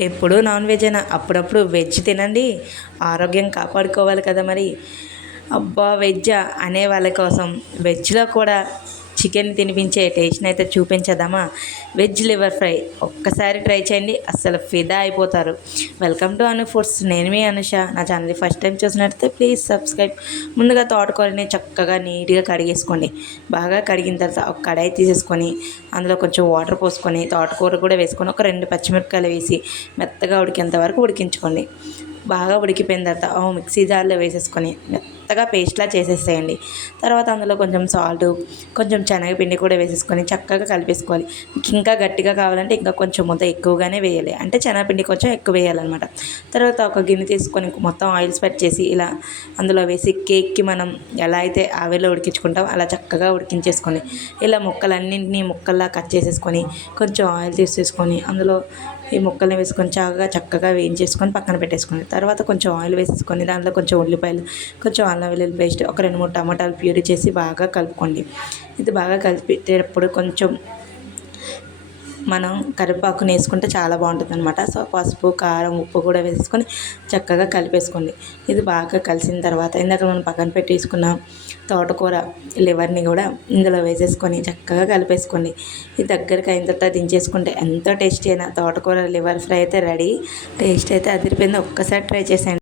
ఎప్పుడూ non veg అయినా అప్పుడప్పుడు వెజ్ తినండి. ఆరోగ్యం కాపాడుకోవాలి కదా మరి. అబ్బా! వెజ్జా అనే వాళ్ళ కోసం వెజ్‌లో కూడా చికెన్ తినిపించే టేస్ట్‌ని అయితే చూపించేద్దామా? వెజ్ లివర్ ఫ్రై ఒక్కసారి ట్రై చేయండి. అస్సలు ఫిదా అయిపోతారు. Welcome to Anu foods. నేను మీ అనుష. నా ఛానల్‌ని ఫస్ట్ టైం చూసినట్లయితే ప్లీజ్ సబ్స్క్రైబ్. ముందుగా తోటకూరని చక్కగా నీట్‌గా కడిగేసుకోండి. బాగా కడిగిన తర్వాత ఒక కడాయి తీసేసుకొని అందులో కొంచెం వాటర్ పోసుకొని తోటకూర కూడా వేసుకొని ఒక 2 పచ్చిమిరపకాయలు వేసి మెత్తగా ఉడికేంత వరకు ఉడికించుకోండి. బాగా ఉడికిపోయిన తర్వాత మిక్సీ జార్లో వేసేసుకొని మెత్తగా పేస్ట్లా చేసేసేయండి. తర్వాత అందులో కొంచెం సాల్టు, కొంచెం శనగపిండి కూడా వేసేసుకొని చక్కగా కలిపేసుకోవాలి. మీకు ఇంకా గట్టిగా కావాలంటే ఇంకా కొంచెం ముద్ద ఎక్కువగానే వేయాలి. అంటే శనగపిండి కొంచెం ఎక్కువ వేయాలన్నమాట. తర్వాత ఒక గిన్నె తీసుకొని మొత్తం ఆయిల్ స్ప్రెడ్ చేసి ఇలా అందులో వేసి కేక్కి మనం ఎలా అయితే ఆవిరిలో ఉడికించుకుంటామో అలా చక్కగా ఉడికించేసుకోండి. ఇలా ముక్కలన్నింటినీ ముక్కల్లా కట్ చేసేసుకొని కొంచెం ఆయిల్ తీసేసుకొని అందులో ఈ ముక్కల్ని వేసుకొని చక్కగా వేయించేసుకొని పక్కన పెట్టేసుకోండి. తర్వాత కొంచెం ఆయిల్ వేసేసుకొని దాంట్లో కొంచెం ఉల్లిపాయలు, కొంచెం అల్లం వెల్లుల్లి పేస్ట్, ఒక 2, 3 టమాటాలు ప్యూరీ చేసి బాగా కలుపుకోండి. ఇది బాగా కలిపేటప్పుడు కొంచెం మనం కరివేపాకుని వేసుకుంటే చాలా బాగుంటుందన్నమాట. సో పసుపు, కారం, ఉప్పు కూడా వేసుకొని చక్కగా కలిపేసుకోండి. ఇది బాగా కలిసిన తర్వాత ఇందాక మనం పక్కన పెట్టేసుకున్న తోటకూర లివర్ని కూడా ఇందులో వేసేసుకొని చక్కగా కలిపేసుకోండి. ఇది దగ్గరికి అయిన తర్వాత దించేసుకుంటే ఎంతో టేస్టీ అయిన తోటకూర లివర్ ఫ్రై అయితే రెడీ. టేస్ట్ అయితే అదిరిపోయింది. ఒక్కసారి ట్రై చేసేయండి.